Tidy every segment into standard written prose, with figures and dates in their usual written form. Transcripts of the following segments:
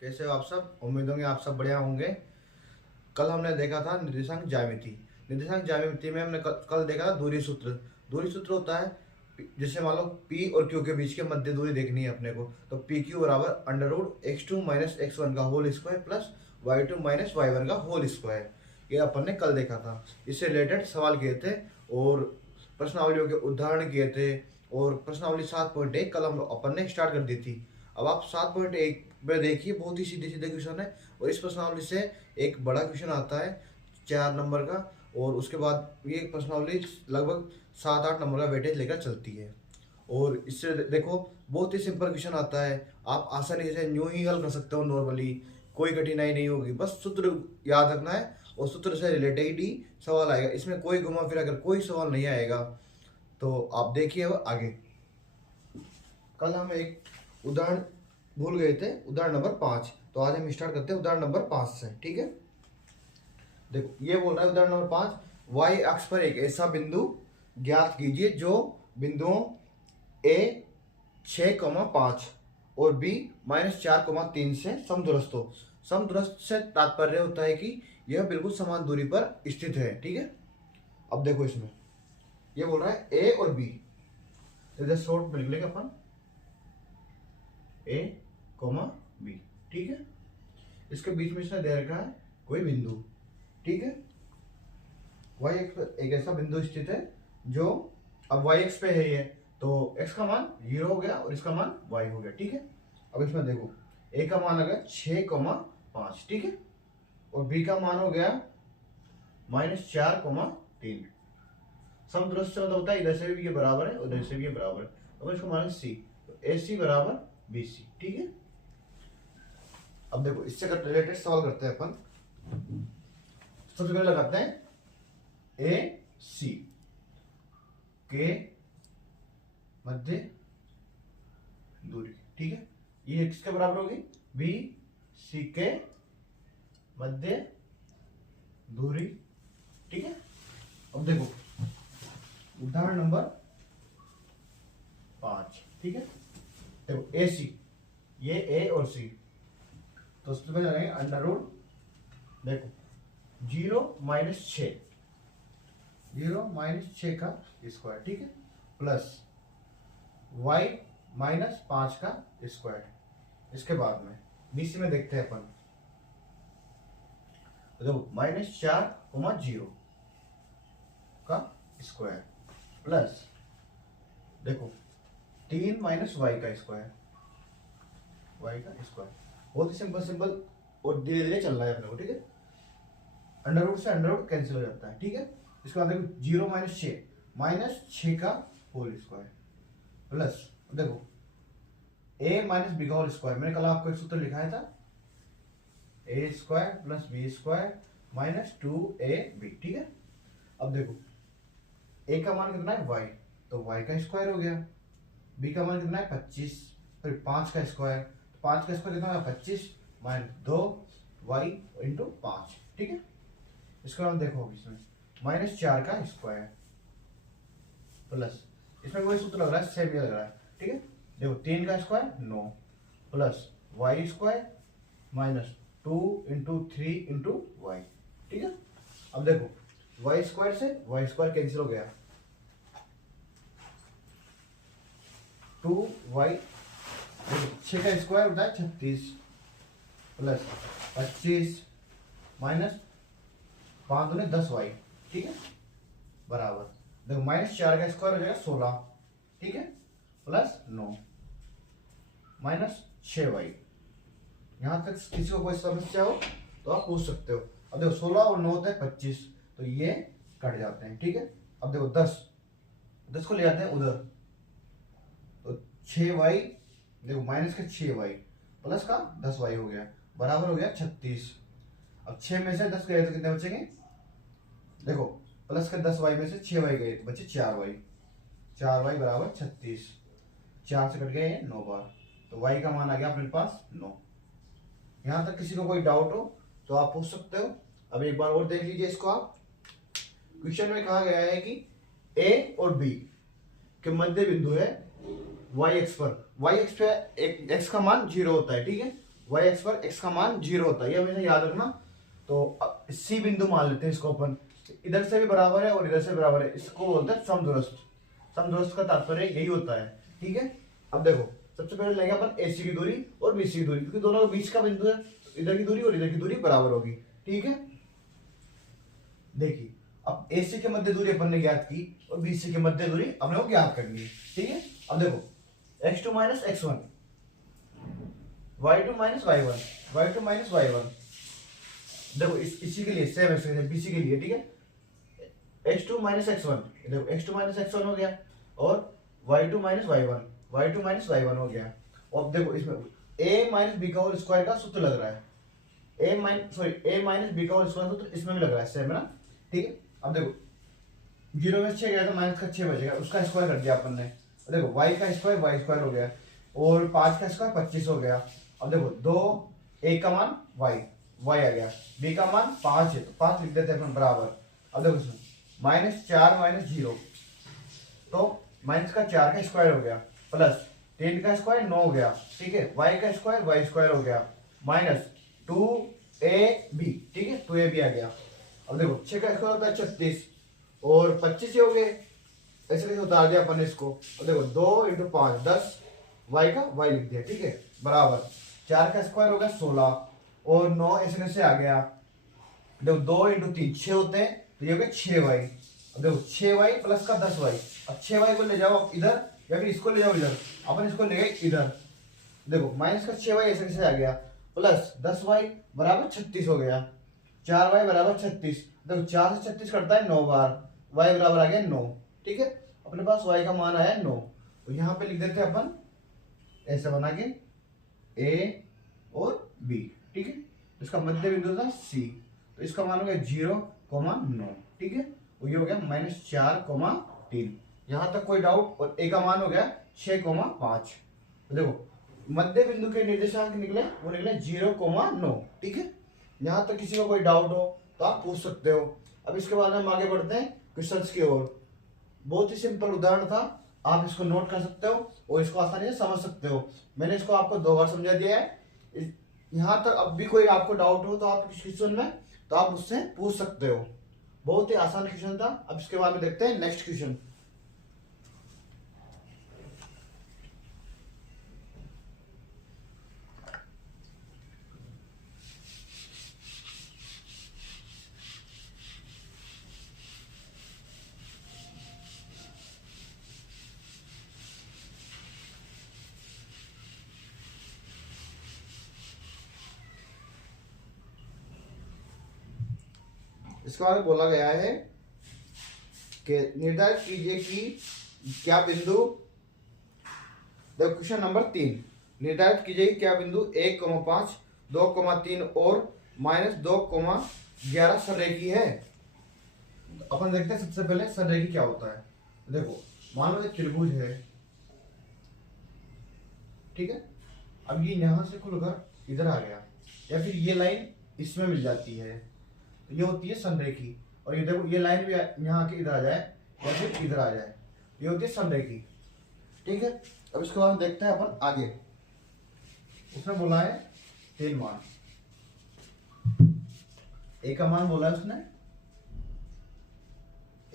कैसे हो आप सब? उम्मीद होंगे आप सब बढ़िया होंगे। कल हमने देखा था निर्देशांक ज्यामिति। निर्देशांक ज्यामिति में हमने कल देखा था दूरी सूत्र। दूरी सूत्र होता है जैसे मान लो P और Q के बीच के मध्य दूरी देखनी है अपने को, तो पी क्यू बराबर under root x2 minus x1 का whole square plus y2 minus y1 का होल स्क्वायर। ये अपन ने कल देखा था। इससे रिलेटेड सवाल किए थे और प्रश्नावलियों के उदाहरण किए थे। और प्रश्नावली 7.1 कल हम अपन ने स्टार्ट कर दी थी। अब आप 7.1 में देखिए, बहुत ही सीधे सीधे क्वेश्चन है। और इस प्रश्नावली से एक बड़ा क्वेश्चन आता है 4 नंबर का, और उसके बाद ये प्रश्नावली लगभग 7-8 नंबर का वेटेज लेकर चलती है। और इससे देखो बहुत ही सिंपल क्वेश्चन आता है, आप आसानी से न्यू ही हल कर सकते हो नॉर्मली, कोई कठिनाई नहीं होगी। बस सूत्र याद रखना है और सूत्र से रिलेटेड ही सवाल आएगा, इसमें कोई घुमा फिरा कर कोई सवाल नहीं आएगा। तो आप देखिए अब आगे। कल हम एक उदाहरण भूल गए थे, उदाहरण नंबर 5। तो आज हम स्टार्ट करते हैं उदाहरण नंबर 5 से, ठीक है। देखो ये बोल रहा है उदाहरण नंबर 5, y अक्ष पर एक ऐसा बिंदु ज्ञात कीजिए जो बिंदुओं a 6,5 और b -4,3 से समदूरस्थ हो। समदूरस्थ से तात्पर्य होता है कि यह बिल्कुल समान दूरी पर स्थित है, ठीक है। अब देखो इसमें ये बोल रहा है a और b, इधर शॉर्ट में लिख लेंगे अपन a, b, ठीक है। इसके बीच में इसने दे रखा है कोई बिंदु, ठीक है। y एक्स पर एक ऐसा बिंदु स्थित है जो अब y एक्स पे है ये, तो x का मान 0 हो गया और इसका मान y हो गया, ठीक है। अब इसमें देखो a का मान आ गया 6,5, ठीक है, और b का मान हो गया -4,3। समदूरस्थ से मतलब होता है इधर से भी ये बराबर है उधर से भी ये बराबर है, अब इसको मानेंगे c, तो AC बराबर BC, ठीक है। अब देखो इससे रिलेटेड सवाल करते हैं अपन। सबसे पहले लगाते हैं AC के मध्य दूरी, ठीक है। ये किसके बराबर होगी? BC के मध्य दूरी, ठीक है। अब देखो उदाहरण नंबर 5, ठीक है। देखो AC, ये A और C, तो उसमें लगाएंगे अंडर रूट, देखो 0 - 6 का स्क्वायर, ठीक है, प्लस y -5 का स्क्वायर। इसके बाद में BC में देखते हैं अपन, तो देखो -4,0 का स्क्वायर प्लस देखो 3 - y का स्क्वायर, बहुत ही सिंपल और धीरे धीरे चल रहा है अपने को, ठीक है। अंडर रूट से अंडर रूट कैंसिल हो जाता है, ठीक है। इसके बाद देखो 0 - 6 का होल स्क्वायर प्लस देखो a - b का होल स्क्वायर। मैंने कल आपको एक सूत्र लिखाया था, a² + b² - 2ab, ठीक है। अब देखो a का मान कितना है y, तो y का स्क्वायर हो गया। b का मान कितना है 25, फिर 5 का स्क्वायर, 5 का स्क्वायर कितना है 25 - 2y × 5, ठीक है। इसके बाद देखो इसमें -4 का स्क्वायर प्लस, इसमें वही सूत्र लग रहा है, सेम ही लग रहा है, ठीक है। देखो 3 का स्क्वायर 9 प्लस y² - 2 × 3 × y, ठीक है। अब देखो y² से y² कैंसिल हो गया, 2y, 6 का स्क्वायर होता है 36 प्लस 25 माइनस 5 दूनी 10y, ठीक है, बराबर देखो -4 का स्क्वायर हो जाएगा 16, ठीक है, प्लस 9 -6y। यहां तक किसी को कोई समस्या हो तो आप पूछ सकते हो। अब देखो 16 और 9 होता है 25, तो ये कट जाते हैं, ठीक है। अब देखो 10 को ले जाते हैं उधर, तो 6y, देखो माइनस का 6y प्लस का 10y हो गया, बराबर हो गया 36। अब 6 में से 10 गए तो कितने बचेंगे? देखो प्लस के 10y में से 6y गए तो बचे 4y, 4y बराबर 36। 4 से कट गए 9 बार, तो y का मान आ गया अपने पास 9। यहां तक किसी को कोई डाउट हो तो आप पूछ सकते हो। अब एक बार और देख लीजिए इसको आप। क्वेश्चन में कहा गया है कि a और b के मध्य बिंदु है y एक्स पर। y एक्स पे एक x का मान 0 होता है, ठीक है, वाई एक्स पर एक्स का मान 0 होता है, ये हमेशा याद रखना। तो सी बिंदु मान लेते हैं इसको अपन, इधर से भी बराबर है और इधर से बराबर है, इसको बोलते हैं समदूरस्थ। समदूरस्थ का तात्पर्य यही होता है, ठीक है। अब देखो सबसे पहले लेंगे अपन एसी की दूरी और बीसी की दूरी, क्योंकि दोनों के बीच का बिंदु है, तो इधर की दूरी और इधर की दूरी बराबर होगी, ठीक है। देखिए अब एसी के मध्य दूरी अपन ने ज्ञात की और बीसी के मध्य दूरी अपने को ज्ञात करनी है, ठीक है। अब देखो x2 minus x1, y2 minus y1, y2 minus y1। देखो इसी के लिए सेम है, बीसी के लिए, ठीक है। x2 माइनस x1, देखो x2 माइनस x1 हो गया, और y2 minus y1, y2 minus y1 हो गया। अब देखो इसमें a माइनस बी का होल स्क्वायर का सूत्र लग रहा है, a माइनस बी का होल स्क्वायर सूत्र इसमें भी लग रहा है, सेम है ना, ठीक है। अब देखो 0 में 6 गया तो माइनस का 6 बचेगा, उसका स्क्वायर कर दिया अपन ने। देखो y का स्क्वायर y स्क्वायर हो गया, और 5 का स्क्वायर 25 हो गया। अब देखो 2 a का मान y आ गया, b का मान 5 है तो 5 लिख देते हैं अपन बराबर। अब देखो इसमें -4 माइनस 0, तो माइनस का 4 का स्क्वायर हो गया, प्लस 3 का स्क्वायर 9 हो गया, ठीक है। y का स्क्वायर y स्क्वायर हो गया, माइनस 2ab, ठीक है, 2ab आ गया। अब देखो 6 का स्क्वायर होता है 36, और 25 ही हो गए, ऐसे कैसे उतार दिया अपन इसको। अब देखो 2 इंटू 5 10, y का y लिख दिया, ठीक है, बराबर 4 का स्क्वायर हो गया 16, और 9 ऐसे कैसे आ गया। देखो 2 इंटू 3 6 होते हैं, तो ये हो गया 6y। अब देखो 6y प्लस का 10y, अब 6y को ले जाओ इधर या फिर इसको ले जाओ इधर, अपन इसको ले गए इधर। देखो माइनस का 6y ऐसे कैसे आ गया, प्लस 10y बराबर 36 हो गया, 4y बराबर 36। देखो 4 से 36 कटता है 9 बार, y बराबर आ गया 9, ठीक है। अपने पास y का मान आया 9, तो यहाँ पे लिख देते हैं अपन ऐसे बना के a और b, ठीक है। इसका मध्य बिंदु था c, तो इसका मान हो गया 0,9, ठीक है। और ये हो गया -4,3। यहाँ तक कोई डाउट। और a का मान हो गया 6,5। देखो मध्य बिंदु के निर्देशांक निकले, वो निकले 0,9, ठीक है। यहाँ तक किसी को कोई डाउट हो तो आप पूछ सकते हो। अब इसके बाद हम आगे बढ़ते हैं क्वेश्चंस की ओर। बहुत ही सिंपल उदाहरण था, आप इसको नोट कर सकते हो और इसको आसानी से समझ सकते हो। मैंने इसको आपको 2 बार समझा दिया है। यहाँ तक अब भी कोई आपको डाउट हो तो आप इस क्वेश्चन में तो आप उससे पूछ सकते हो। बहुत ही आसान क्वेश्चन था। अब इसके बाद में देखते हैं नेक्स्ट क्वेश्चन। इसके बारे में बोला गया है कि निर्धारित कीजिए कि क्या बिंदु, देखो क्वेश्चन नंबर 3, निर्धारित कीजिए कि क्या बिंदु 1,5, 2,3 और -2,11 संरेखी है। अपन देखते हैं सबसे पहले संरेखी क्या होता है। देखो मान लो एक त्रिभुज है, ठीक है। अब ये यहां से खुलकर इधर आ गया, या फिर ये लाइन इसमें मिल जाती है, ये होती है संरेखी। और ये देखो ये लाइन भी यहाँ के इधर आ जाए या फिर इधर आ जाए, ये होती है संरेखी, ठीक है। अब इसके बाद देखते हैं अपन आगे। उसने बोला है 3 मान, ए का मान बोला है उसने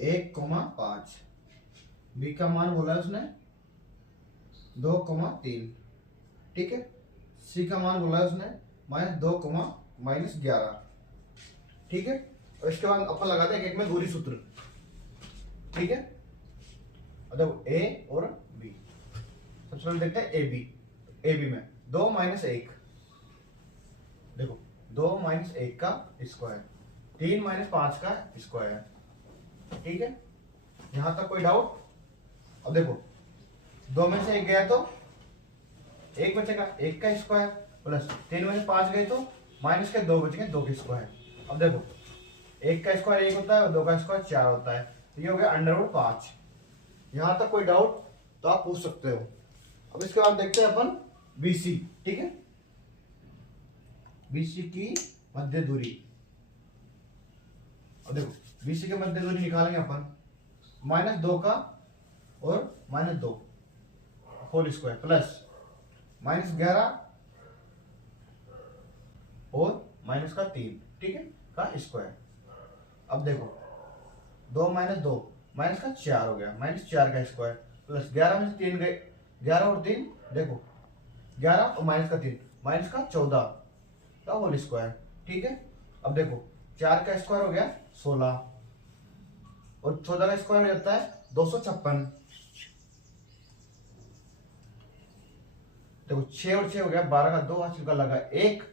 1,5, बी का मान बोला है उसने 2,3, ठीक है। सी का मान बोला है उसने -2,11, ठीक है। और इसके बाद अपन लगाते हैं एक में दूरी सूत्र, ठीक है। देखो ए और बी, सबसे पहले देखते हैं ए बी में 2 - 1, देखो 2 - 1 का स्क्वायर, 3 - 5 का स्क्वायर, ठीक है। यहां तक कोई डाउट। अब देखो 2 में से 1 गया तो 1 बचेगा, 1 का स्क्वायर, प्लस 3 में से 5 गए तो माइनस के 2 बचेंगे, 2 के स्क्वायर। अब देखो 1 का स्क्वायर 1 होता है और 2 का स्क्वायर 4 होता है, तो ये हो गया √5। यहां तक कोई डाउट तो आप पूछ सकते हो। अब इसके बाद देखते हैं अपन BC, ठीक है। BC की मध्य दूरी, अब देखो BC की मध्य दूरी निकालेंगे अपन, -2 का और -2 होल स्क्वायर, प्लस -11 माइनस का 3, ठीक है, का स्क्वायर। अब देखो 2 माइनस 2 माइनस का 4 हो गया, माइनस 4 का स्क्वायर प्लस 11 में से 3 गए, 11 और 3 देखो 11 और माइनस का 3 माइनस का 14 का होल स्क्वायर, ठीक है। अब देखो 4 का स्क्वायर हो गया 16 और 14 का स्क्वायर हो जाता है 256। देखो 6 और 6 हो गया 12 का 2 हासिल का लगा 1,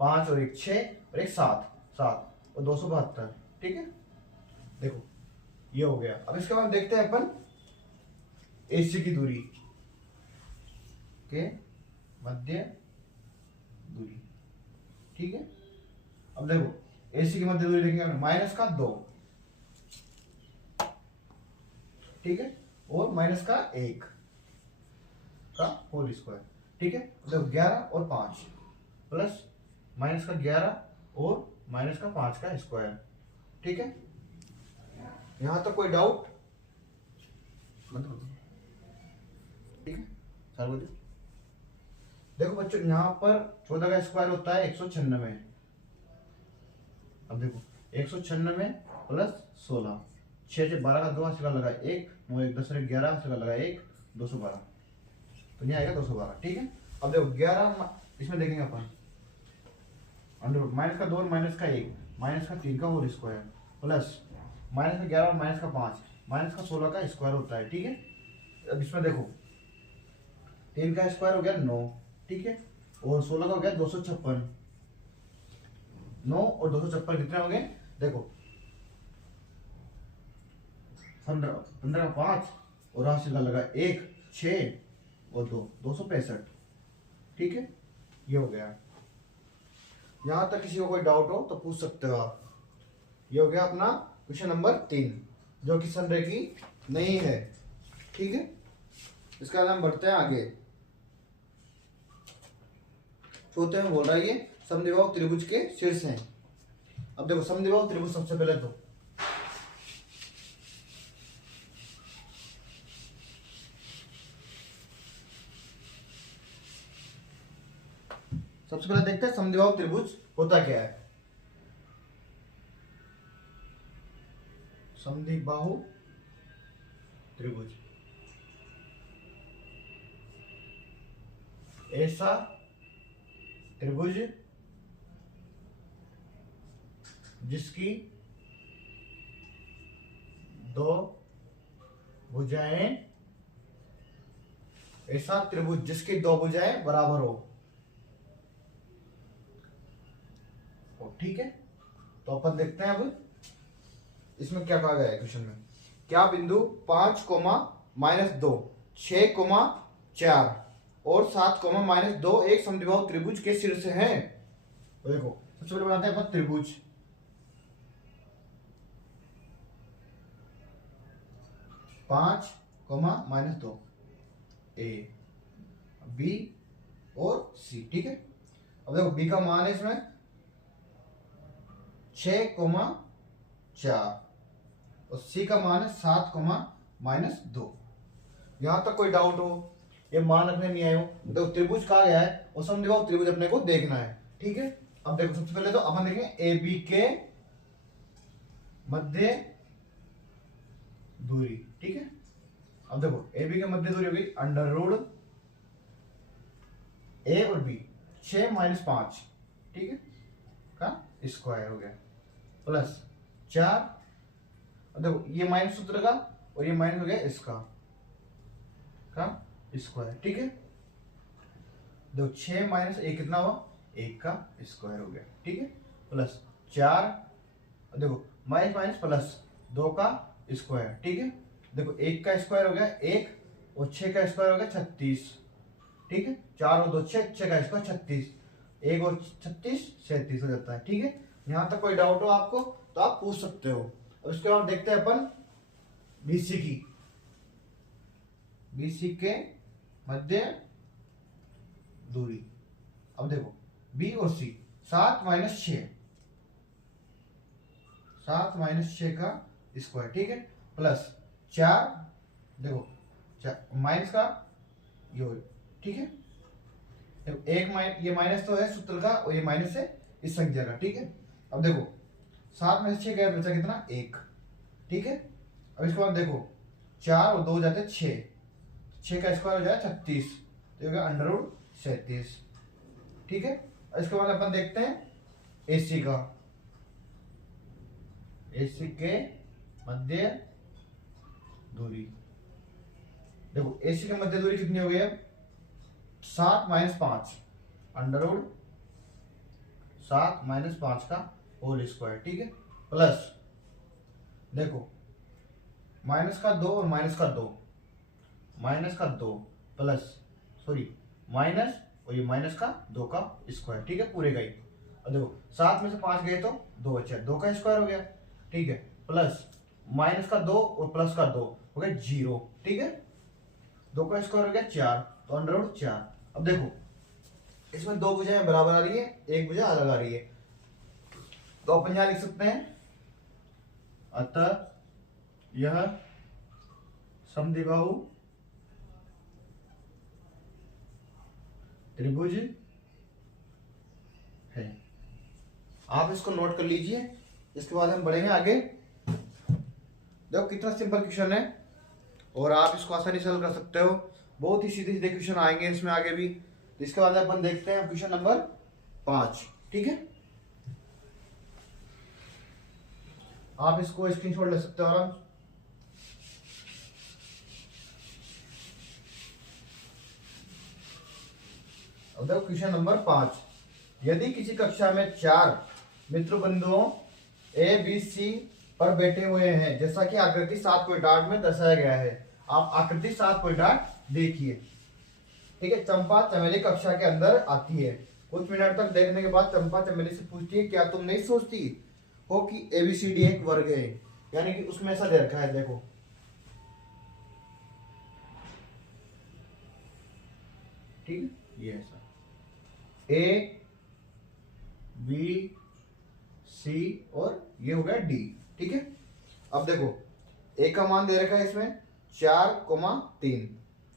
5 और 1 6 और 1 7 7 और 272, ठीक है। देखो ये हो गया। अब इसके बाद देखते हैं अपन एसी की दूरी के मध्य दूरी, ठीक है। अब देखो एसी की मध्य दूरी देखेंगे माइनस का 2, ठीक है, और माइनस का 1 का होल स्क्वायर, ठीक है। देखो 11 और 5 प्लस माइनस का 11 और माइनस का 5 का स्क्वायर, ठीक है। यहां तक कोई डाउट? ठीक है सर। देखो बच्चों यहाँ पर 14 का स्क्वायर होता है 196। अब देखो 196 प्लस 16, 6 से 12 का 2 हाथ से लगा 1, 9 1 10 11 हाथ से लगा 1, 212, तो नहीं आएगा 212, ठीक है। अब देखो 11 इसमें देखेंगे अपन अंडर रूट माइनस का 2 और माइनस का 1 माइनस का 3 का होल स्क्वायर प्लस माइनस का 11 और माइनस का 5 माइनस का 16 का स्क्वायर होता है, ठीक है। अब इसमें देखो 3 का स्क्वायर हो गया 9, ठीक है, और 16 का हो गया 256। 9 और 256 कितने हो गए? देखो 15 का 5 और राशि का लगा 1 6 और 2 265, ठीक है। ये हो गया। यहां तक किसी को कोई डाउट हो तो पूछ सकते हो आप। ये हो गया अपना क्वेश्चन नंबर 3 जो कि संरेखी नहीं है, ठीक है। इसका नाम बढ़ते हैं आगे। चौथे में बोल रहा है ये समद्विबाहु त्रिभुज के शीर्ष हैं। अब देखो समद्विबाहु त्रिभुज सबसे पहले तो सबसे पहले देखते हैं समद्विबाहु त्रिभुज होता क्या है। समद्विबाहु त्रिभुज ऐसा त्रिभुज जिसकी दो भुजाएं, ऐसा त्रिभुज जिसकी दो भुजाएं बराबर हो, ठीक है। तो अपन देखते हैं अब इसमें क्या कहा गया है क्वेश्चन में। क्या बिंदु 5, -2 6, 4 और 7, -2 एक समद्विबाहु त्रिभुज के शीर्ष हैं? तो देखो सबसे पहले बनाते हैं अपन त्रिभुज। पांच -2 ए बी और सी, ठीक है। अब देखो बी का मान है इसमें 6, 4 और सी का मान है 7, -2। यहां तक कोई डाउट हो, ये मान अपने नहीं आए हो, देखो त्रिभुज कहा गया है और समद्विबाहु त्रिभुज अपने को देखना है, ठीक है। अब देखो सबसे पहले तो अपन देखेंगे ए बी के मध्य दूरी, ठीक है। अब देखो ए बी के मध्य दूरी होगी √ ए और बी 6 - 5, ठीक है, का स्क्वायर हो गया प्लस 4। अब देखो ये माइनस सूत्र का और ये माइनस हो गया इसका का स्क्वायर, ठीक है। देखो 6 - 1 कितना हुआ? 1 का स्क्वायर हो गया, ठीक है, प्लस 4। देखो माइनस माइनस प्लस 2 का स्क्वायर, ठीक है। देखो 1 का स्क्वायर हो गया 1 और 6 का स्क्वायर हो गया 36, ठीक है। 4 और 2 6, 6 का स्क्वायर 36, 1 और 36 37 हो जाता है, ठीक है। यहां तक कोई डाउट हो आपको तो आप पूछ सकते हो। अब इसके बाद देखते हैं अपन बीसी की, बीसी के मध्य दूरी। अब देखो बी और सी 7 - 6 7 - 6 का स्क्वायर, ठीक है, प्लस 4। देखो माइनस का ये, ठीक है। देखो एक ये माइनस तो है सूत्र का और ये माइनस है इस संख्या का, ठीक है। अब देखो 7 में से 6 गया, बचा कितना, 1, ठीक है। अब इसके बाद देखो 4 और 2 हो जाते हैं 6, 6 का स्क्वायर हो जाए 36, तो ये अंडर रूट 37, ठीक है। और इसके बाद अपन देखते हैं एसी का, एसी के मध्य दूरी। देखो एसी के मध्य दूरी कितनी हो गई है, 7 - 5, अंडर रूट 7 - 5 का होल स्क्वायर, ठीक है। प्लस देखो माइनस का 2 और माइनस का 2, माइनस का 2 प्लस, सॉरी माइनस, और ये माइनस का 2 का स्क्वायर, ठीक है, पूरे का ही। और देखो 7 में से 5 गए तो 2 बचा, 2 का स्क्वायर हो गया, ठीक है। प्लस माइनस का 2 और प्लस का 2 हो गया 0, ठीक है। 2 का स्क्वायर हो गया 4, तो अंडर रूट 4। अब देखो इसमें 2 भुजाएं बराबर आ रही है, एक भुजा अलग आ रही है, तो अपन यहां लिख सकते हैं, अतः यह समद्विबाहु त्रिभुज है। आप इसको नोट कर लीजिए, इसके बाद हम बढ़ेंगे आगे। देखो कितना सिंपल क्वेश्चन है और आप इसको आसानी से हल कर सकते हो, बहुत ही सीधे सीधे क्वेश्चन आएंगे इसमें आगे भी। इसके बाद अपन देखते हैं क्वेश्चन नंबर 5, ठीक है। आप इसको स्क्रीनशॉट ले सकते हो आराम। अब देखो क्वेश्चन नंबर 5, यदि किसी कक्षा में 4 मित्र बिंदुओं ए बी सी पर बैठे हुए हैं, जैसा कि आकृति 7.8 में दर्शाया गया है। आप आकृति 7.8 देखिए, ठीक है। चंपा चमेली कक्षा के अंदर आती है, कुछ मिनट तक देखने के बाद चंपा चमेली से पूछती है, क्या तुम नहीं सोचती हो कि एबीसीडी एक वर्ग है, यानी कि उसमें ऐसा दे रखा है, देखो ठीक है, ये ऐसा ए बी सी और ये हो गया डी, ठीक है। अब देखो ए का मान दे रखा है इसमें 4,3,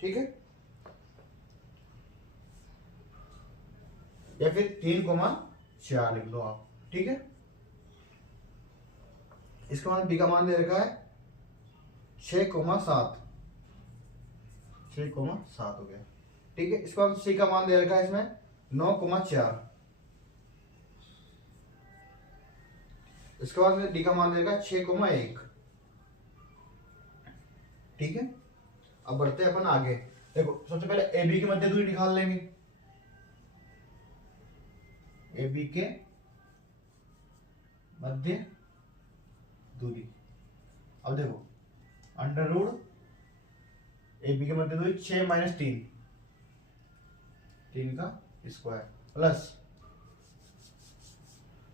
ठीक है, या फिर 3,4 लिख लो आप, ठीक है। इसके बाद बी का मान दे रखा है 6,7, 6,7 हो गया, ठीक है। इसके बाद सी का मान दे रखा है इसमें 9,4, इसके बाद में डी का मान दे रखा है 6,1, ठीक है। अब बढ़ते हैं अपन आगे। देखो सबसे पहले ए बी के मध्य दूरी निकाल लेंगे, ए बी के मध्य दूरी। अब देखो अंडर रूट ए बी के मध्य दूरी 6 - 3, 3 का स्क्वायर, प्लस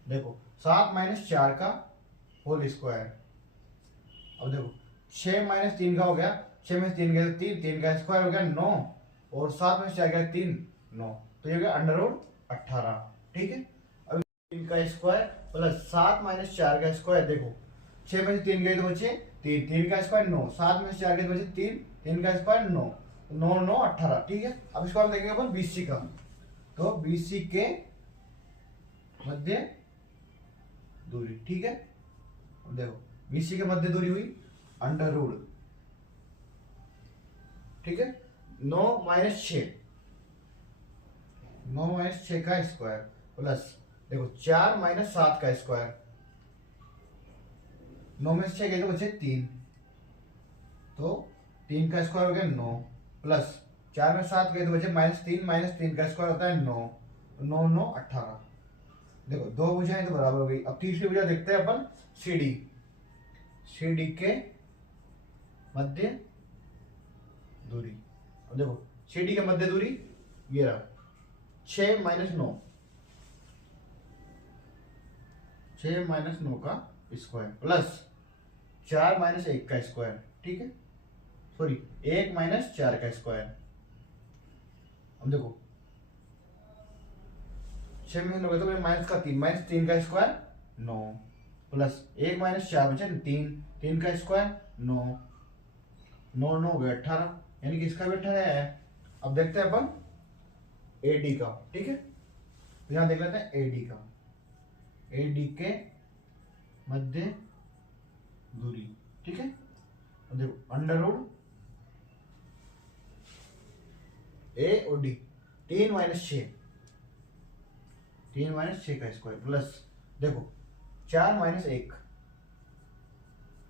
देखो 7 - 4 का होल स्क्वायर। अब देखो 6 - 3 का हो गया, 6 में से 3 गया तो 3, 3 का स्क्वायर हो गया 9, और 7 में से 4 गया 3, 9, तो ये हो गया अंडर रूट 18, ठीक है। अब 3 का स्क्वायर प्लस 7 - 4 का स्क्वायर, देखो 6 में से 3 गए तो बचे 3, 3 का स्क्वायर 9, 7 में से 4 गए तो बचे 3, 3 का स्क्वायर 9, 9 9 18, ठीक है। अब इसको हम देखेंगे अपन बीसी का, तो बीसी के मध्य दूरी, ठीक है। अब देखो बीसी के मध्य दूरी हुई अंडर रूट, ठीक है, 9 - 6, 9 - 6 का स्क्वायर, प्लस देखो 4 - 7 का स्क्वायर, 9 में से 6 गए तो बचे 3, तो 3 का स्क्वायर हो गया 9, प्लस 4 में 7 गए तो बचे -3, -3 का स्क्वायर होता है 9, 9 9 18। देखो दो भुजाएं तो बराबर हो गई। अब तीसरी भुजा देखते हैं अपन, सी डी, सी डी के मध्य दूरी। अब देखो सी डी के मध्य दूरी ये रहा 6 - 9, 6 - 9 का स्क्वायर, प्लस 4 - 1 का स्क्वायर, ठीक है, सॉरी 1 - 4 का स्क्वायर। अब देखो 6 में 9 तो माइनस का 3, -3 का स्क्वायर 9, प्लस 1 - 4 बचे 3, 3 का स्क्वायर 9, 9 9 हो गया 18, यानी कि इसका भी 18 है। अब देखते हैं अपन एडी का, ठीक है, तो यहां देख लेते हैं एडी का। ए डी के मध्य दूरी, ठीक है। अब देखो अंडर रूट ए और डी, 3 माइनस 6, 3 माइनस 6 का स्क्वायर प्लस देखो 4 माइनस 1,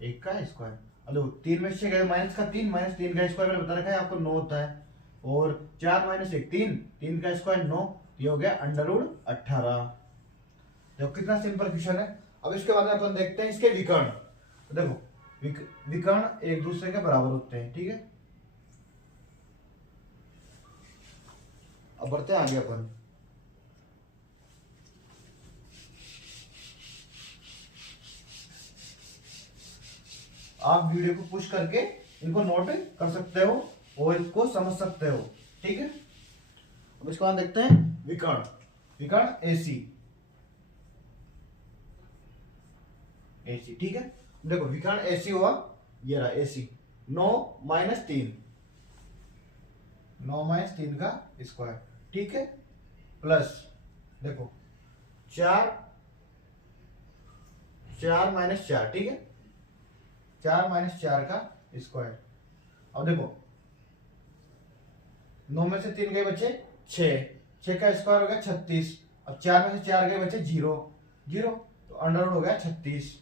1 का स्क्वायर। अब देखो 3 में 6 का माइनस का 3, माइनस 3 का स्क्वायर मैंने बता रखा है आपको 9 होता है, और 4 माइनस 1 3, 3 का स्क्वायर 9, ये हो गया अंडर रूट 18। देखो कितना सिंपल क्वेश्चन है। अब इसके बाद में अपन देखते हैं इसके विकर्ण। तो देखो विकर्ण एक दूसरे के बराबर होते हैं, ठीक है। अब बढ़ते हैं आगे अपन। आप वीडियो को पुश करके इनको नोट कर सकते हो और इसको समझ सकते हो, ठीक है। अब इसको बाद देखते हैं विकर्ण। विकर्ण एसी, एसी, ठीक है। देखो विकर्ण एसी हुआ, ये रहा एसी, 9 माइनस 3, 9 माइनस 3 का स्क्वायर, ठीक है, प्लस देखो 4 माइनस 4, ठीक है, 4 माइनस 4 का स्क्वायर। अब देखो 9 में से 3 गए बचे 6, 6 का स्क्वायर हो गया 36। अब 4 में से 4 गए बचे 0, 0, तो अंडर रूट हो गया 36।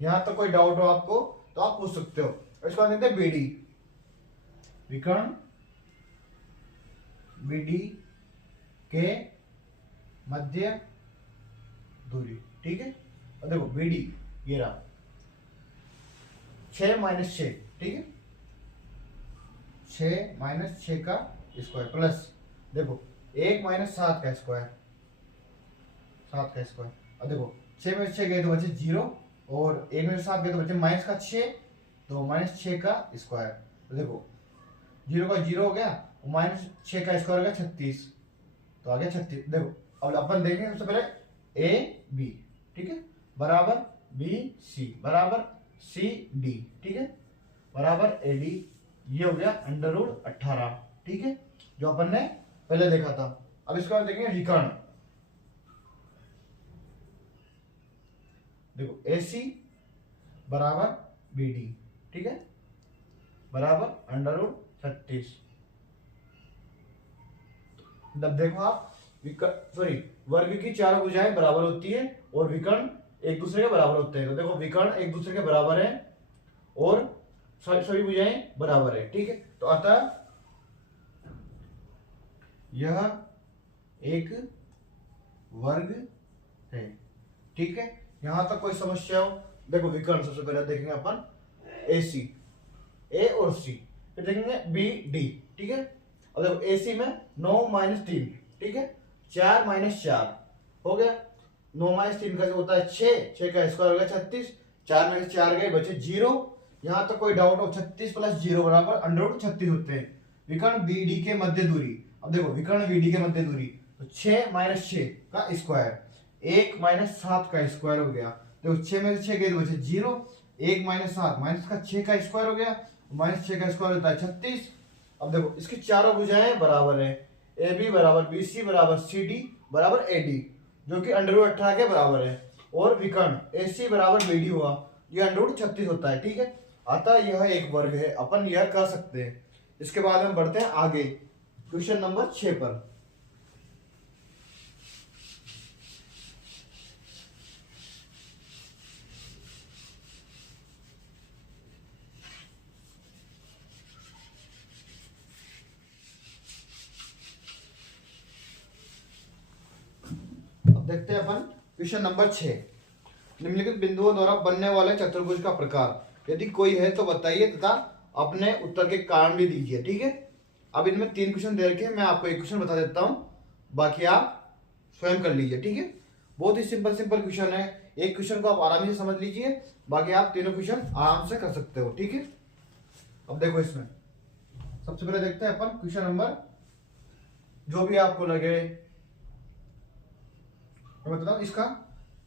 यहां तो कोई डाउट हो आपको तो आप पूछ सकते हो। इसको बाद देखते हैं बीडी, विकर्ण बीडी के मध्य दूरी, ठीक है। अब देखो बीडी ये रहा 6 माइनस 6, ठीक है, 6 माइनस 6 का स्क्वायर प्लस देखो 1 माइनस 7 का स्क्वायर, 7 का स्क्वायर। अब देखो 6 में 6 गए तो बचे 0, और 1 में 7 गए तो बचे माइनस का 6, तो माइनस 6 का स्क्वायर। तो देखो 0 का 0 हो गया, माइनस 6 का स्क्वायर हो गया 36, तो आ गया 36। देखो अब अपन देखेंगे सबसे पहले ए बी, ठीक है, बराबर बी सी बराबर सी डी, ठीक है, बराबर ए डी, ये हो गया अंडर रूट 18, ठीक है, जो अपन ने पहले देखा था। अब इसके बाद देखेंगे विकर्ण। देखो AC बराबर BD, ठीक है, बराबर अंडर रूट 36। तब देखो आप वर्ग की चारों भुजाएं बराबर होती है और विकर्ण एक दूसरे के बराबर होते हैं। तो देखो विकर्ण एक दूसरे के बराबर है और सभी भुजाएं बराबर है, ठीक है। तो अतः यह एक वर्ग है, ठीक है। यहां तक कोई समस्या हो? देखो विकर्ण सबसे पहले देखेंगे अपन AC, A और C, फिर देखेंगे BD, ठीक है। अब देखो AC में 9 माइनस 3, ठीक है, 4 माइनस 4 हो गया, 9 माइनस 3 का जो होता है 6 का स्क्वायर हो गया 36, 4 माइनस 4 गए बचे 0। यहां तक कोई डाउट हो? 36 प्लस 0 बराबर अंडर रूट 36 होते हैं। विकर्ण BD के मध्य दूरी, अब देखो विकर्ण BD के मध्य दूरी, तो 6 माइनस 6 का स्क्वायर, 1 माइनस 7 का स्क्वायर हो गया। देखो 6 में से 6 गए तो बचे 0, 1 माइनस 7 माइनस का 6 का स्क्वायर हो गया, माइनस 6 का स्क्वायर होता है 36। अब देखो इसकी चारों भुजाएं बराबर है, AB बराबर BC बराबर CD बराबर AD, जो कि अंडर रूट 18 के बराबर है। और विकर्ण AC बराबर BD हुआ, ये अंडर रूट 36 होता है, ठीक है। अतः यह एक वर्ग है, अपन यह कर सकते हैं। इसके बाद हम बढ़ते हैं आगे क्वेश्चन नंबर 6 पर। देखते हैं अपन क्वेश्चन नंबर 6। निम्नलिखित बिंदुओं द्वारा बनने वाले चतुर्भुज का प्रकार यदि कोई है तो बताइए तथा अपने उत्तर के कारण भी दीजिए, ठीक है। अब इनमें 3 क्वेश्चन दे रखे हैं, मैं आपको एक क्वेश्चन बता देता हूं, बाकी आप स्वयं कर लीजिए, ठीक है। बहुत ही सिंपल क्वेश्चन है, एक क्वेश्चन को आप आराम से समझ लीजिए, बाकी आप तीनों क्वेश्चन आराम से कर सकते हो, ठीक है। अब देखो इसमें सबसे पहले देखते हैं अपन क्वेश्चन नंबर, जो भी आपको लगे मैं बताता हूं, इसका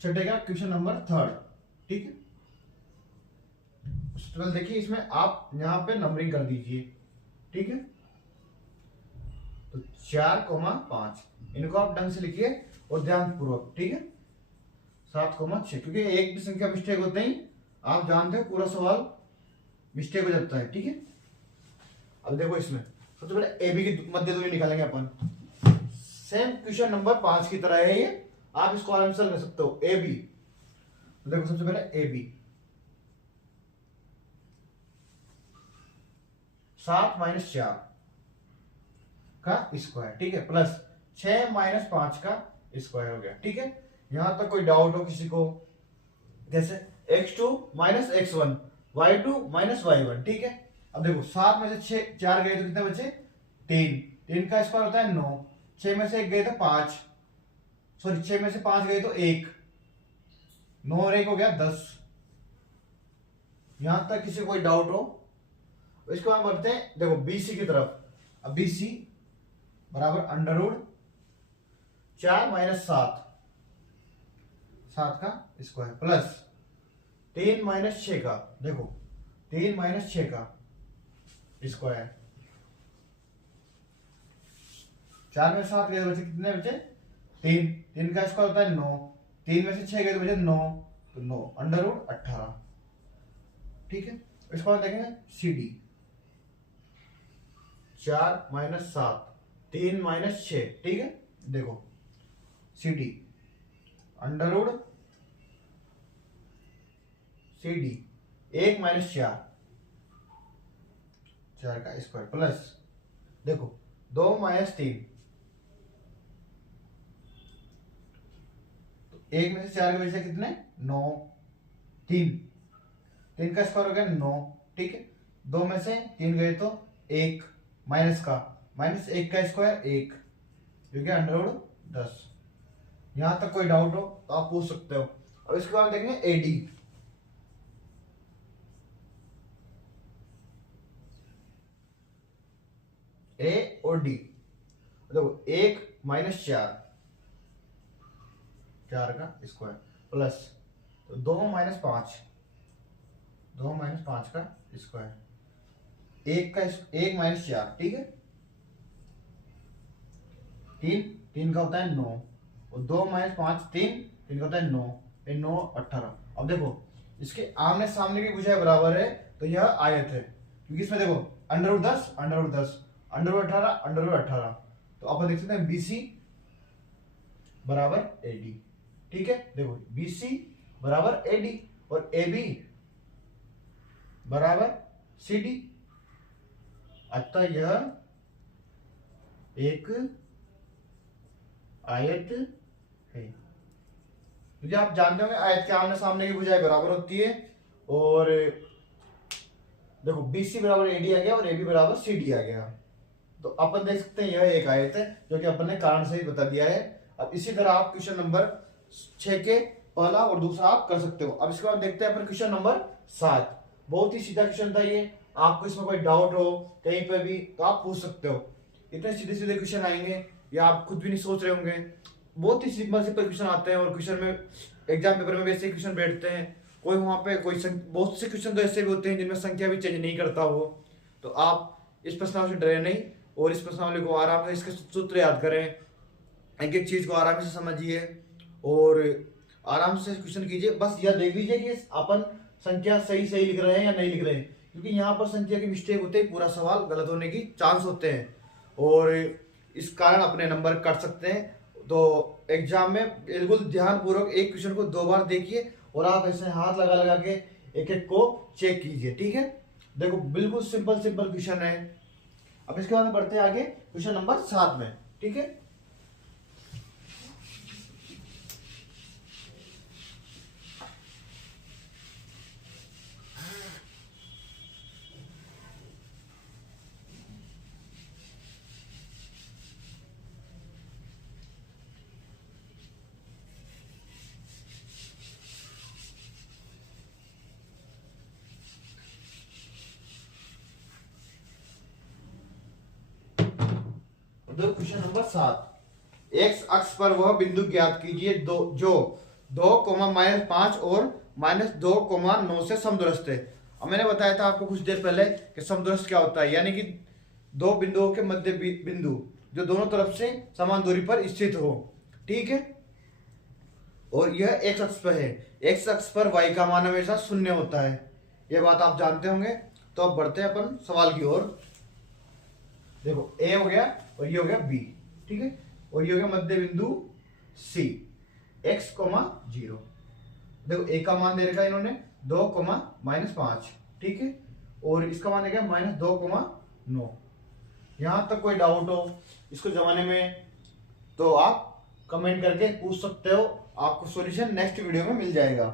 छठे का क्वेश्चन नंबर 3, ठीक है। तो देखिए इसमें आप यहां पे नंबरिंग कर दीजिए, ठीक है। तो 4, 5 इनको आप ढंग से लिखिए और ध्यान पूर्वक, ठीक है। 7,6, क्योंकि एक भी संख्या मिस्टेक होते ही आप जानते हो पूरा सवाल मिस्टेक हो जाता है। ठीक है, अब देखो इसमें सबसे पहले ए बी की मध्य दूरी निकालेंगे अपन। सेम क्वेश्चन नंबर 5 की तरह है ये, आप इसको आराम से कर सकते हो। ए बी, तो देखो सबसे पहले ए बी 7-4 का स्क्वायर, ठीक है, प्लस 6-5 का स्क्वायर हो गया। ठीक है, यहां तक कोई डाउट हो किसी को? जैसे x2 - x1, y2 - y1। ठीक है, अब देखो 7 में से 4 गए तो कितने बचे? 3। 3 का स्क्वायर होता है 9। 6 में से 1 गए तो 5, सॉरी 6 में से 5 गए तो 1, 9 और 1 हो गया 10। यहां तक किसी को कोई डाउट हो? इसके बाद बढ़ते हैं देखो BC की तरफ। अब BC बराबर √4 - 7, 7 का स्क्वायर, प्लस 3 - 6 का, देखो 3 - 6 का स्क्वायर। 4 में 7 गए तो बचे कितने बचे? 3। 3 का स्क्वायर होता है 9। 3 में से 6 गए तो बचे 9, तो 9 √18। ठीक है, इसको हम देखेंगे CD 4 - 7, 3 - 6। ठीक है, देखो CD CD 1 - 4, 4 का स्क्वायर, प्लस देखो 2 - 3, तो 1 में से 4 के बचे कितने? 9। 3 का स्क्वायर हो गया 9। ठीक है, 2 में से 3 गए तो 1, माइनस का, -1 का स्क्वायर 1, जो कि √10। यहां तक कोई डाउट हो तो आप पूछ सकते हो। अब इसके बाद देखेंगे AD। A और D, देखो 1 - 4, 4 का स्क्वायर, प्लस 2 - 5, 2 - 5 का स्क्वायर, 1 - 4। ठीक है, 3 का होता है 9, और 2 - 5 3, 3 का होता है 9, 9 18। अब देखो इसके आमने सामने की भुजाएं बराबर है, तो यह आयत है, क्योंकि इसमें देखो √10 √10 √18 √18, तो अपन देख सकते हैं BC बराबर AD। ठीक है, देखो BC बराबर AD और AB बराबर CD, अतः यह एक आयत है। क्योंकि आप जानते होंगे आयत के आमने सामने की भुजाएं बराबर होती है। और देखो BC बराबर AD आ गया और AB बराबर CD आ गया, तो अपन देख सकते हैं यह एक आयत है, जो कि अपन ने कारण से ही बता दिया है। अब इसी तरह आप क्वेश्चन नंबर 6 के पहला और दूसरा आप कर सकते हो। अब इसके बाद देखते हैं अपन क्वेश्चन नंबर 7। बहुत ही सीधा क्वेश्चन था ये, आपको इसमें कोई डाउट हो कहीं पे भी तो आप पूछ सकते हो। इतने सीधे सीधे क्वेश्चन आएंगे, या आप खुद भी नहीं सोच रहे होंगे। बहुत ही सिंपल सिंपल क्वेश्चन आते हैं, और क्वेश्चन में एग्जाम पेपर में वैसे ही क्वेश्चन बैठते हैं। कोई वहां पे बहुत से क्वेश्चन तो ऐसे भी होते हैं जिनमें संख्या भी चेंज नहीं करता हो। तो आप इस प्रश्नावली से डरे नहीं, और इस प्रश्नावली को आराम से इसके सूत्र याद करें, एक एक चीज को आराम से समझिए और आराम से क्वेश्चन कीजिए। बस यह देख लीजिए कि अपन संख्या सही सही लिख रहे हैं या नहीं लिख रहे हैं, क्योंकि यहाँ पर संख्या की मिस्टेक होते ही पूरा सवाल गलत होने की चांस होते हैं, और इस कारण अपने नंबर कट सकते हैं। तो एग्जाम में बिल्कुल ध्यानपूर्वक एक क्वेश्चन को 2 बार देखिए, और आप ऐसे हाथ लगा लगा के एक एक को चेक कीजिए। ठीक है, देखो बिल्कुल सिंपल सिंपल क्वेश्चन है। अब इसके बाद बढ़ते हैं आगे क्वेश्चन नंबर 7 में। ठीक है, क्वेश्चन नंबर 7। एक्स अक्ष पर वह बिंदु ज्ञात कीजिए जो 2, -5 और -2, 9 से समदूरस्थ है। अब मैंने बताया था आपको कुछ देर पहले कि समदूरस्थ क्या होता है, यानी कि दो बिंदुओं के मध्य बिंदु जो दोनों तरफ से समान दूरी पर स्थित हो। ठीक है, और यह एक्स अक्ष पर है। एक्स अक्ष पर y का मान हमेशा शून्य होता है, ये बात आप जानते होंगे। तो अब बढ़ते हैं अपन सवाल की ओर। देखो a हो गया और ये हो गया b, ठीक है, और ये हो गया मध्य बिंदु c, x, 0। देखो a का मान दे रखा है इन्होंने 2, -5, ठीक है, और इसका मान है -2, 9। यहां तक कोई डाउट हो इसको जमाने में तो आप कमेंट करके पूछ सकते हो, आपको सॉल्यूशन नेक्स्ट वीडियो में मिल जाएगा।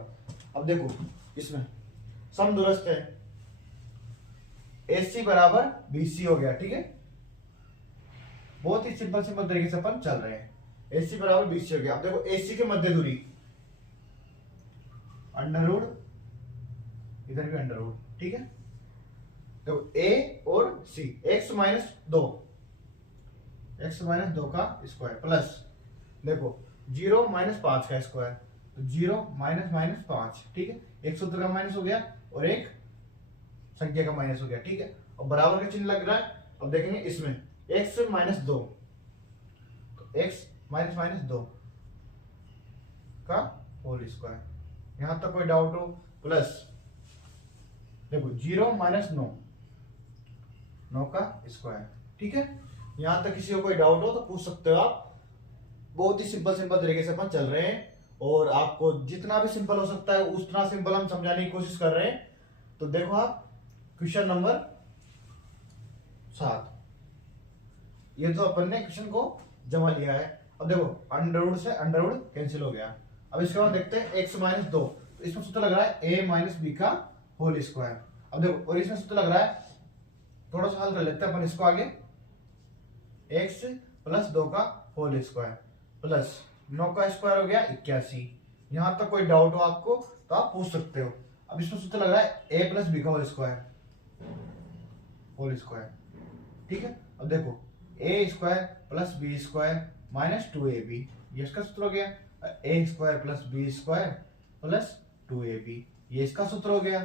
अब देखो इसमें सम दुरुस्त है, AC बराबर BC हो गया, ठीक है, बहुत ही सिंपल तरीके से अपन चल रहे हैं। AC बराबर BC हो गया। अब देखो AC के मध्य दूरी अंडर रूट, इधर भी अंडर रूट, ठीक है। देखो A और C, x -2 का स्क्वायर प्लस देखो 0 -5 का स्क्वायर, तो 0 -5, ठीक है, एक सूत्र का माइनस हो गया और एक संख्या का माइनस हो गया, ठीक है, और बराबर का चिन्ह लग रहा है। अब देखेंगे इसमें x -2, तो x -2 का होल स्क्वायर, यहां तक कोई डाउट हो, प्लस देखो 0 -9 का स्क्वायर, ठीक है, यहां तक किसी को कोई डाउट हो तो पूछ सकते हो आप। बहुत ही सिंपल तरीके से अपन चल रहे हैं, और आपको जितना भी सिंपल हो सकता है उतना सिंपल हम समझाने की कोशिश कर रहे हैं। तो देखो आप क्वेश्चन नंबर 7, ये तो अपन ने क्वेश्चन को जमा लिया है। अब देखो अंडर रूट से अंडर रूट कैंसिल हो गया। अब इसके बाद देखते हैं x -2, तो इसमें सूत्र लग रहा है a - b का होल स्क्वायर। अब देखो और इसमें सूत्र लग रहा है, थोड़ा सा हल कर लेते हैं अपन इसको आगे, x + 2 का होल स्क्वायर प्लस 9 का स्क्वायर हो गया 81। यहां तक कोई डाउट हो आपको तो आप पूछ सकते हो। अब इसमें सूत्र लग रहा है a + b का होल स्क्वायर, ठीक है। अब देखो a² + b² - 2ab, ये इसका सूत्र हो गया। a² + b² + 2ab, ये इसका सूत्र हो गया।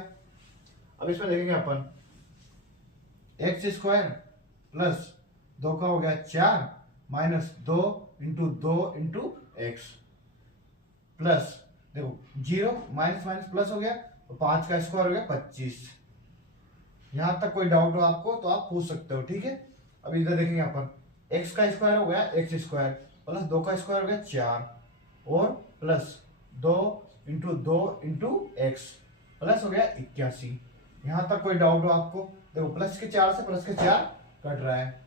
अब इसमें देखेंगे अपन x² + 2 का हो गया 4 -2 × 2 × x प्लस देखो 0 प्लस हो गया, तो 5 का स्क्वायर हो गया 25। यहां तक कोई डाउट हो आपको तो आप पूछ सकते हो, ठीक है। अब इधर देखेंगे अपन x का स्क्वायर हो गया x² प्लस 2 का स्क्वायर हो गया 4 और प्लस 2 × 2 × x प्लस हो गया 81। यहां तक कोई डाउट हो आपको, देखो प्लस के 4 से प्लस के 4 कट रहा है,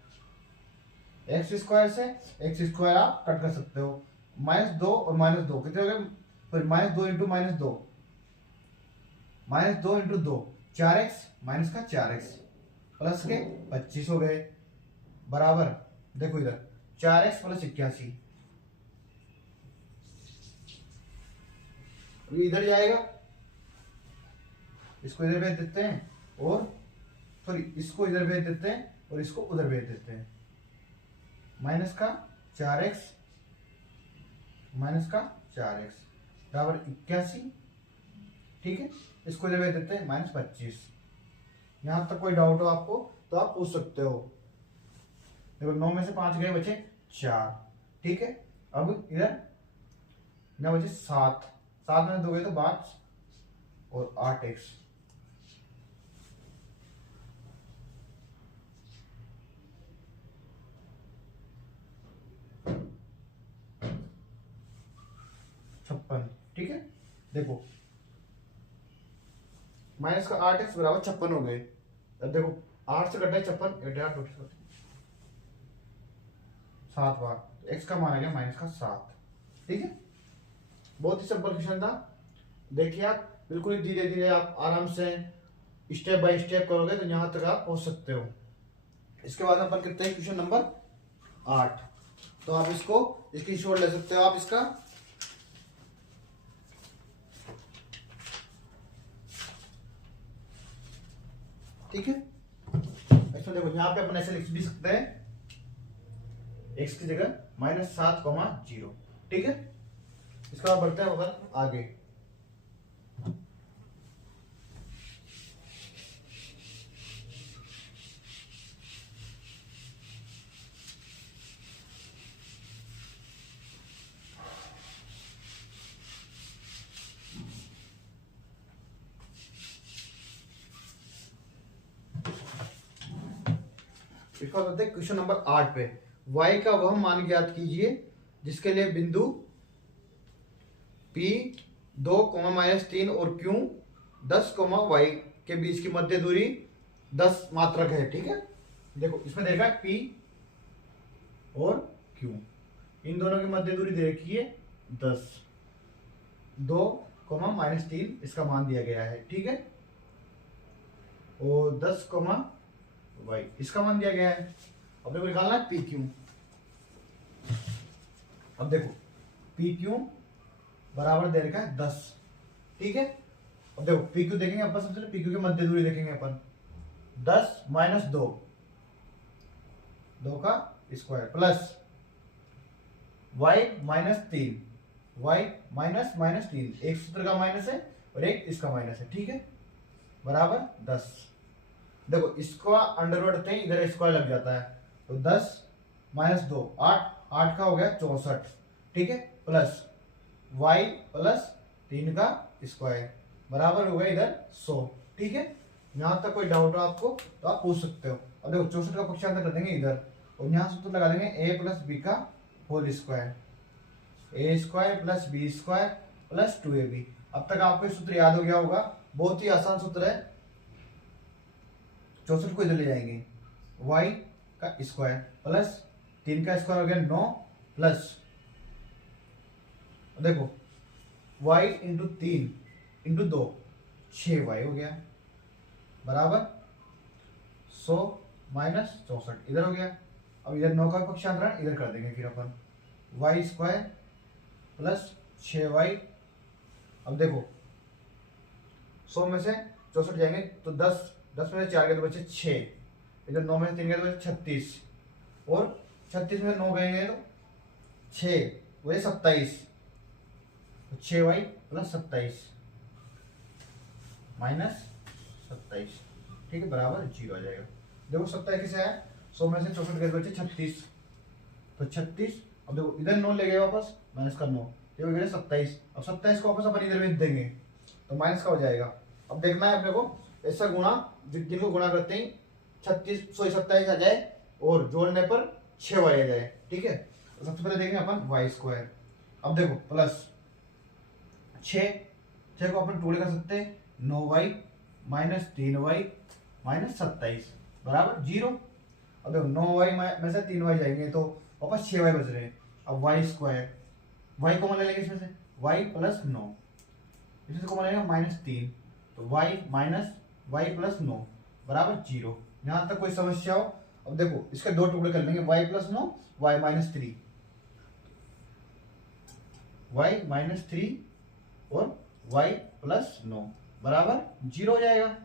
x² से x² आप कट कर सकते हो, -2 और -2 कितने हो गए, फिर -2 × -2, -2 × 2 4x - 4x प्लस के 25 हो गए, बराबर देखो इधर 4x + 81, इधर जाएगा, इसको इधर भेज देते हैं और सॉरी इसको इधर भेज देते हैं और इसको उधर भेज देते हैं, -4x बराबर 81, ठीक है, इसको इधर भेज देते हैं -25। यहां तक कोई डाउट हो आपको तो आप पूछ सकते हो। देखो 9 में से 5 गए, बचे 4, ठीक है। अब इधर 9 बचे 7, 7 में 2 गए तो 5 और 8x, ठीक है। देखो माइनस का 8x बराबर 56 हो गए। अब देखो 8 से कटा है 56, 7 बार, x का मान आ गया -7, ठीक है। बहुत ही सिंपल क्वेश्चन था। देखिए आप बिल्कुल ही धीरे धीरे आप आराम से स्टेप बाय स्टेप करोगे तो यहां तक आप पहुंच सकते हो। इसके बाद अपन करते हैं क्वेश्चन नंबर 8। तो आप इसको स्क्रीनशॉट ले सकते हो आप इसका, ठीक है। इसमें देखो यहाँ पे अपन ऐसे लिख भी सकते हैं, x की जगह -7, 0, ठीक है। इसके बाद बढ़ते हैं अपन आगे। इसको बताते हैं क्वेश्चन नंबर 8 पे। y का वह मान ज्ञात कीजिए जिसके लिए बिंदु P 2, -3 और Q 10, y के बीच की मध्य दूरी 10 मात्रक है। ठीक है, देखो इसमें देखा है P और Q, इन दोनों की मध्य दूरी दे रखी है 10, 2, -3 इसका मान दिया गया है। ठीक है, और 10, y इसका मान दिया गया है। अब देखो निकालना है PQ। अब देखो PQ बराबर दे रखा है 10। ठीक है, अब देखो PQ देखेंगे अपन, सबसे पहले PQ की मध्य दूरी देखेंगे अपन। 10 - 2, 2 का स्क्वायर प्लस y -3, y -3, एक सूत्र का माइनस है और एक इसका माइनस है। ठीक है, बराबर 10। देखो इसको अंडर रूट करते हैं, इधर स्क्वायर लग जाता है, तो 10 - 2 8, 8 का हो गया 64। ठीक है, प्लस y प्लस 3 का स्क्वायर बराबर हो गया इधर 100। ठीक है, यहां तक कोई डाउट हो आपको तो आप पूछ सकते हो। अब देखो 64 का पक्षांतर कर देंगे इधर, और यहां सूत्र लगा देंगे a + b का whole square, a² + b² + 2ab। अब तक आपको सूत्र याद हो गया होगा, बहुत ही आसान सूत्र है। 64 को इधर ले जाएंगे, y का स्क्वायर प्लस 3 का स्क्वायर हो गया 9, प्लस देखो y × 3 × 2 6y हो गया, बराबर 100 - 64 इधर हो गया। अब इधर 9 का पक्षांतरण इधर कर देंगे फिर अपन, y² प्लस 6y। अब देखो 100 में से 64 जाएंगे तो 10, 10 में से 4 गए तो बचे 6, इधर 9 में से 3 गए तो बचे 36, और 36 में से 9 गए तो 6 वही 27, तो 6y + 27 - 27। ठीक है, बराबर 0 आ जाएगा। देखो 27 कैसे आया, 100 में से 64 गए तो बचे 36, तो 36। अब देखो इधर 9 ले गए वापस, माइनस का 9, ये हो गया 27। अब 27 को वापस अपन इधर भेज देंगे तो माइनस का हो जाएगा। अब देखना है अपने को ऐसा गुणा, जिनको गुणा करते हैं 27 आ जाए और जोड़ने पर 6y आ जाए। ठीक है, तो सबसे पहले देखेंगे अपन y²। अब देखो प्लस 6 को अपन टुकड़े कर सकते हैं, 9y - 3y - 27 बराबर 0। अब देखो 9y में से 3y जाएंगे तो वापस 6y बच रहे हैं। अब y², y को ले लेंगे इसमें से, y + 9, इसमें को लेंगे -3, तो y + 9 बराबर 0। यहां तक कोई समस्या हो? अब देखो इसके दो टुकड़े कर लेंगे, y + 9, y -3, y -3 और y + 9 बराबर 0 हो जाएगा।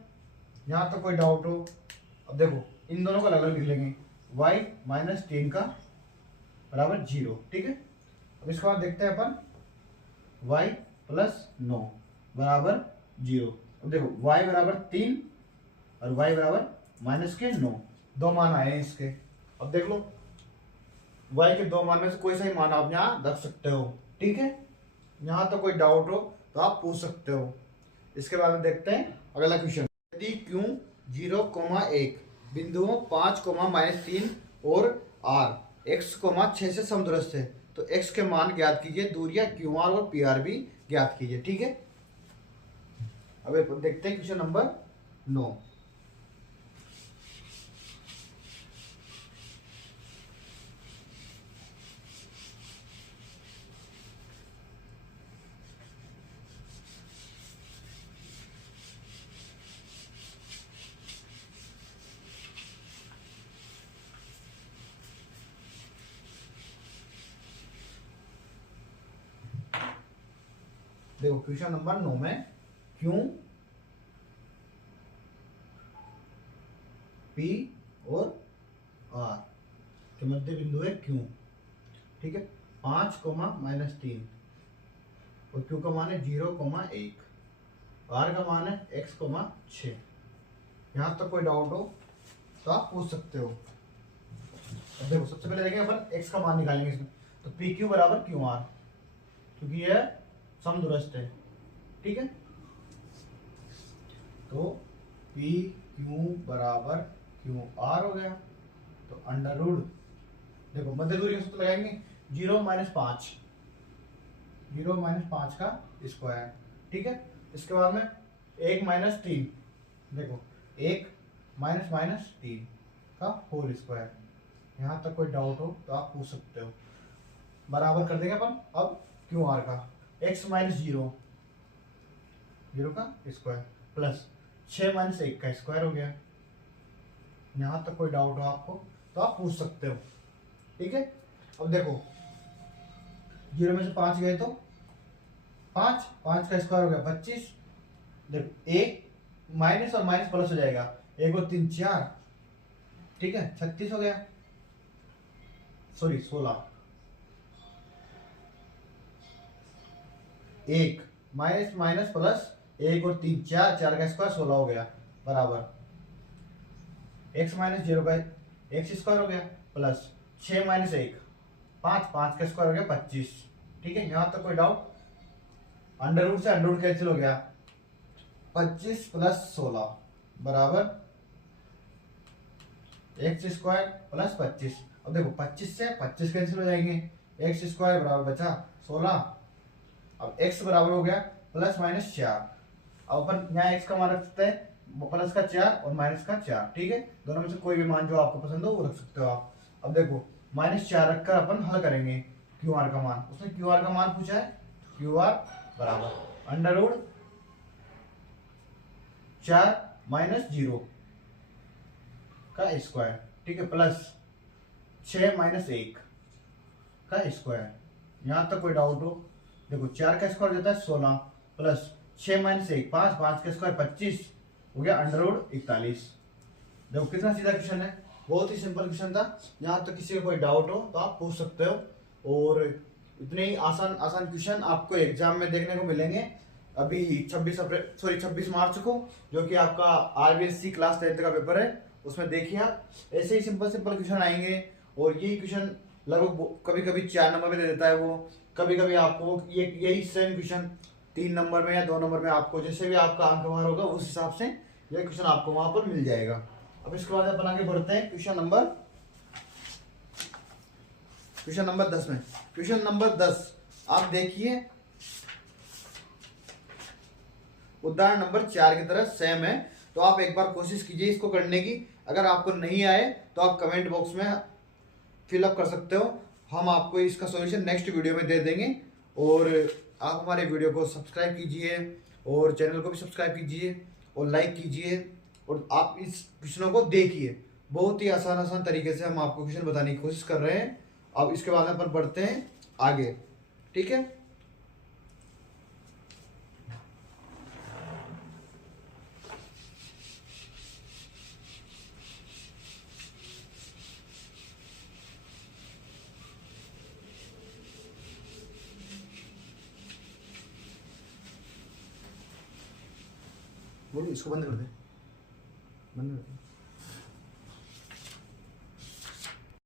यहां तक कोई डाउट हो? अब देखो इन दोनों को अलग अलग लिख लेंगे, y -3 का बराबर 0। ठीक है, अब इसके बाद देखते हैं अपन y + 9 बराबर 0। अब देखो y बराबर 3 और y बराबर -9, दो मान आए हैं इसके। अब देख लो y के दो मान में से कोई सा ही मान आप यहाँ रख सकते हो। ठीक है, यहां तो कोई डाउट हो तो आप पूछ सकते हो। इसके बाद में देखते हैं अगला क्वेश्चन। यदि Q 0,1 बिंदुओं 5, -3 और R x, 6 से समदूरस्थ है तो x के मान ज्ञात कीजिए, दूरियां QR और PR भी ज्ञात कीजिए। ठीक है, अब देखते हैं क्वेश्चन नंबर 9। देखो क्वेश्चन नंबर 9 में Q, P और R के मध्य बिंदु है Q। ठीक है, 5, -3 और Q का मान है 0,1, R का मान है x, 6। यहां तक कोई डाउट हो तो आप पूछ सकते हो। अब देखो सबसे पहले देखेंगे अपन x का मान निकालेंगे इसमें, तो PQ बराबर QR, क्योंकि यह समदूरस्थ है। ठीक है, तो PQ बराबर QR हो गया। तो अंडर रूट, देखो मध्य दूरी का सूत्र लगाएंगे 0 - 5, 0 - 5 का स्क्वायर, ठीक है। इसके बाद में 1 - 3, देखो 1 - 3 का होल स्क्वायर। यहाँ तक कोई डाउट हो तो आप पूछ सकते हो। बराबर कर देंगे अपन अब क्यू आर का, x - 0, 0 का स्क्वायर प्लस 6 - 1 का स्क्वायर हो गया। यहाँ तक कोई डाउट हो आपको तो आप पूछ सकते हो, ठीक है। अब देखो 0 में से 5 गए तो 5, 5 का स्क्वायर हो गया 25। देखो 1 माइनस और माइनस प्लस हो जाएगा, 1 और 3 4, ठीक है, 36 हो गया, सॉरी 16। 1 माइनस माइनस प्लस 1 और 3 4, 4 का स्क्वायर 16 हो गया, बराबर x - 0 का x स्क्वायर हो गया प्लस 6 - 1 5, 5 का स्क्वायर हो गया 25, ठीक है। यहाँ तक कोई डाउट? अंडर रूट से अंडर रूट कैंसिल हो गया, 25 प्लस 16 बराबर एक्स स्क्वायर प्लस 25। अब देखो 25 से 25 कैंसिल हो जाएंगे, एक्स स्क्वायर बराबर बचा 16। अब x बराबर हो गया प्लस माइनस 4। अब अपन यहाँ x का मान रख सकते हैं प्लस का 4 और माइनस का 4, ठीक है। दोनों में से कोई भी मान जो आपको पसंद हो वो रख सकते हो आप। अब देखो -4 रखकर अपन हल करेंगे क्यू आर का मान। उसने क्यू आर का मान पूछा है, क्यू आर बराबर अंडर रूट 4 - 0 का स्क्वायर, ठीक है, प्लस 6 - 1 का स्क्वायर। यहां तक कोई डाउट हो? देखो 4 का स्क्वायर देता है 16 प्लस 6 - 1 5, 5 का स्क्वायर 25 हो गया अंडर रूट 41। देखो कितना सीधा क्वेश्चन है, बहुत ही सिंपल क्वेश्चन था। यहाँ तक किसी को कोई डाउट हो तो आप पूछ सकते हो। और इतने ही आसान आसान क्वेश्चन आपको एग्जाम में देखने को मिलेंगे अभी 26 मार्च को, जो कि आपका आरबीएससी क्लास 10th का पेपर है। उसमें देखिए आप ऐसे ही सिंपल सिंपल क्वेश्चन आएंगे। और यही क्वेश्चन लगभग कभी कभी 4 नंबर में दे देता है वो, कभी कभी आपको ये यही सेम क्वेश्चन 3 नंबर में या 2 नंबर में, आपको जैसे भी आपका अंक वहां होगा उस हिसाब से ये क्वेश्चन आपको वहां पर मिल जाएगा। अब इसके बाद अपन आगे बढ़ते हैं क्वेश्चन नंबर 10 में। क्वेश्चन नंबर 10 आप देखिए, उदाहरण नंबर 4 की तरह सेम है, तो आप एक बार कोशिश कीजिए इसको करने की। अगर आपको नहीं आए तो आप कमेंट बॉक्स में फिलअप कर सकते हो, हम आपको इसका सॉल्यूशन नेक्स्ट वीडियो में दे देंगे। और आप हमारे वीडियो को सब्सक्राइब कीजिए और चैनल को भी सब्सक्राइब कीजिए और लाइक कीजिए और आप इस क्वेश्चनों को देखिए। बहुत ही आसान आसान तरीके से हम आपको क्वेश्चन बताने की कोशिश कर रहे हैं। अब इसके बाद अपन बढ़ते हैं आगे, ठीक है। बोलो इसको बंद कर दे, बंद कर दे।